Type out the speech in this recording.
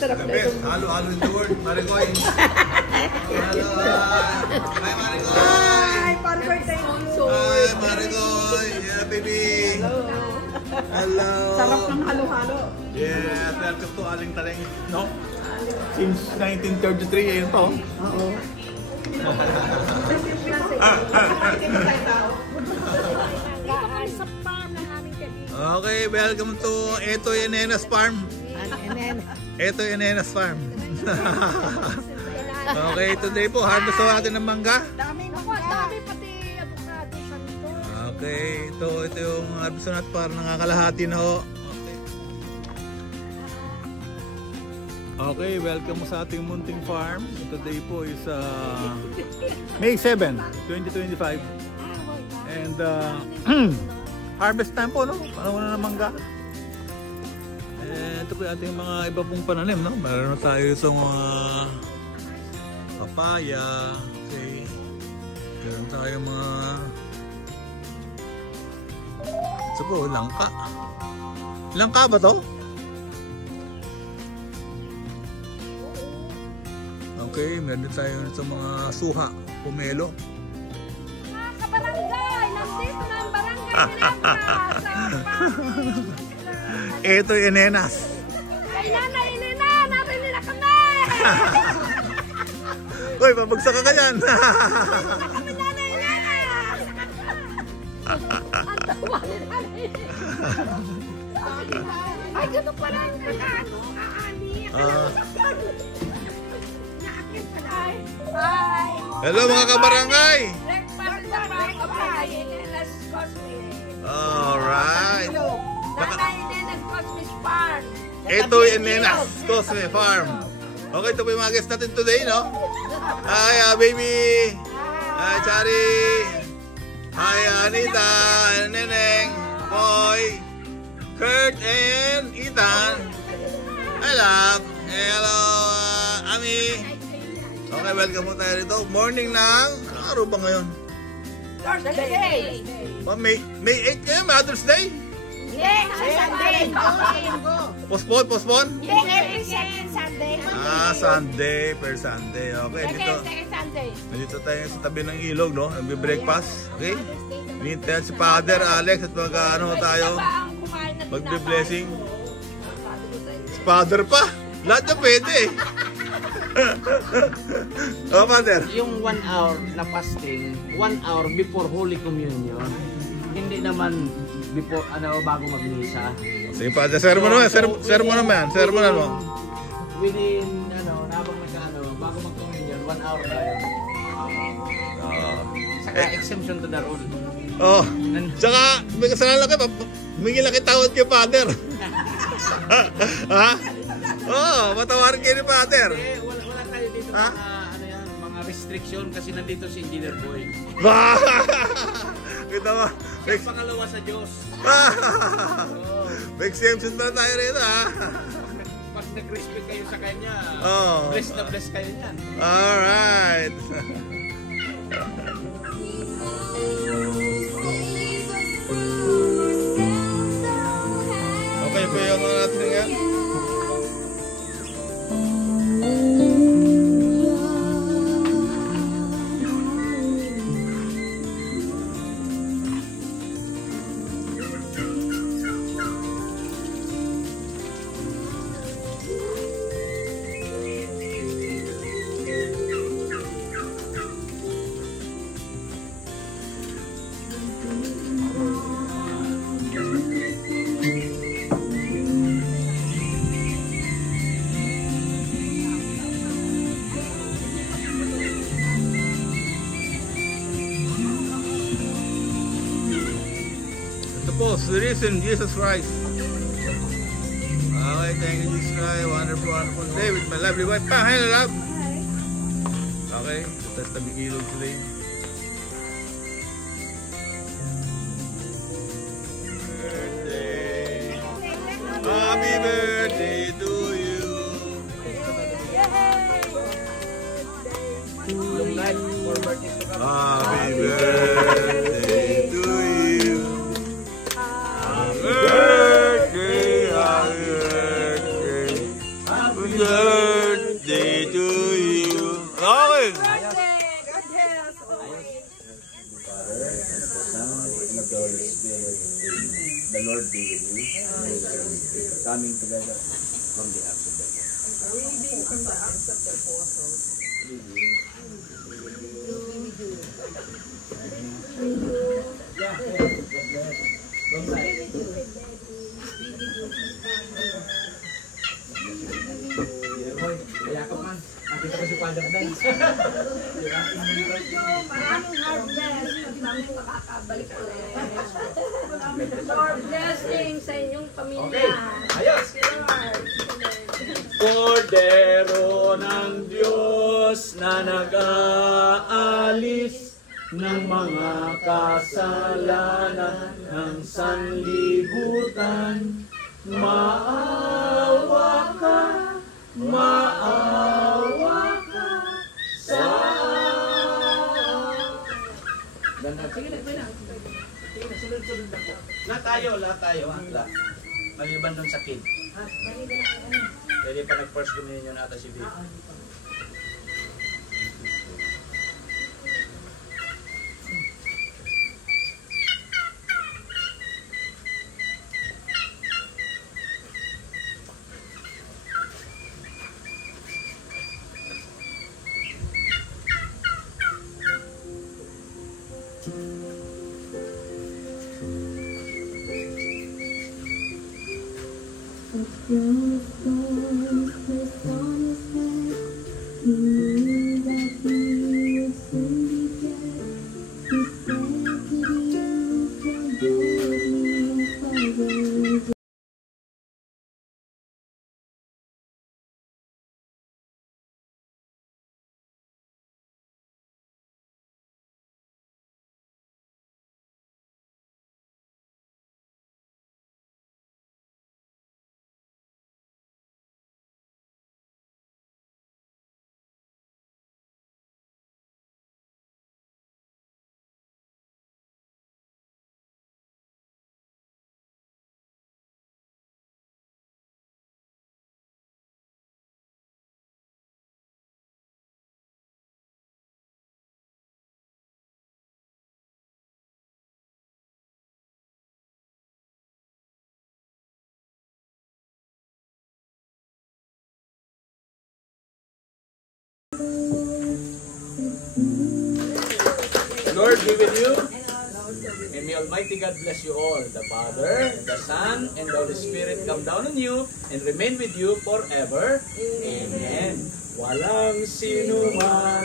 masarap The na best. itong... Halo in the world. Marigoy. Halo. Hi, Marigoy. Hi, para birthday. Hi, Marigoy. Yeah, baby. Hello. Sarap ng halo-halo. Yeah, welcome to Aling Taleng. No? Since 1933, ayun pa. Oo. Okay, welcome to Ito Enenas Farm. Ito Enenas Farm. Okay, today po harvest natin ng mangga. Dami pati avocado siya nito. Okay, ito yung harvest natin para nakakalahati na ho. Okay, welcome sa ating munting farm. Today po is May 7, 2025. And harvest time po, no? Panahon na ng mangga. And ito po yung ating mga iba pong pananim, no? Meron na tayo sa mga papaya. Okay. Meron tayo mga ito po, langka. Langka ba to? Okay, meron din tayo sa mga suha, pomelo. Mga kabarangay, nandito na ang barangay Ginebra sa Ito yung Enenas. Kay Nanay Nena, narinig na kami! Uy, pabagsak ka yan. Kami Nanay Nena! Ang tawa ni Nanay Nena. Ay, dito pa lang ano, aani. Hi! Hello mga kabarangay. Breakfast na pa Nena's Cosmic. Alright. Nanay Nena's Cosmic Farm. Ito yung Enenas Cosme Farm. Okay, ito po yung mga guests natin today, no? Hi, baby. Hi, Chari. Hi, Anita, Neneng, Boy, Kurt, and Ethan. I love. Hello, Ami. Okay, welcome po tayo rito. Morning ng, anong araw ba ngayon? Thursday. May 8 ngayon, Mother's Day. Yes, Sunday. Postpone? Yes, every second Sunday. Sunday, per Sunday. Okay, dito. Second Sunday. Nandito tayo sa tabi ng ilog, no? Nagbe-breakfast. Okay? Hintayan si Father Alex at mag-ano tayo. Magbe-blessing. Si Father pa. Lahat na pwede eh. Oh, Father. Yung 1 hour na fasting, 1 hour before Holy Communion, hindi naman before bago mag-misa. Sige, Father, sermon naman, sermonan mo. Within habang bago mag-communion, 1 hour tayo. Saka exemption to the rule. Oh. Saka may kasalanan kayo, humingi lang tawad kay Father. Ha? Oh, matawarin kayo ni Father. Wala tayo dito mga restriction kasi nandito si Engineer Boy. Kita mo. Pangalawa sa Diyos. May exemption na tayo rito, ha? Pag nag-respect kayo sa kanya, bless na bless kayo niyan. Alright. Okay po yung mga natin nga. The reason Jesus Christ. Okay, thank you Jesus Christ. Wonderful day with my lovely wife. Hello, love. Okay, that's the big ilog today. Birthday. Happy birthday to you. Long life for birthday to come. Happy birthday to you. Happy birthday, happy birthday. Happy birthday. the Holy Spirit. The Lord be with you. Coming together from the acts of the Lord. Kaya ka man, nakita ko si Father Dan. Maraming God bless at kami makakabalik ulit. Lord, blessing sa inyong pamilya. Okay, ayos. Kordero ng Diyos na nag-aalis ng mga kasalanan ng sanlibutan, maawa ka sa ganda. Sige na, sige na. Sige na, sunod-sunod na po. Lahat tayo. Maliban dun sa kid. Pwede pa nag-first communion ata si Vic. Lord be with you, and may Almighty God bless you all. The Father, the Son, and the Holy Spirit come down on you and remain with you forever. Amen. Walang sino man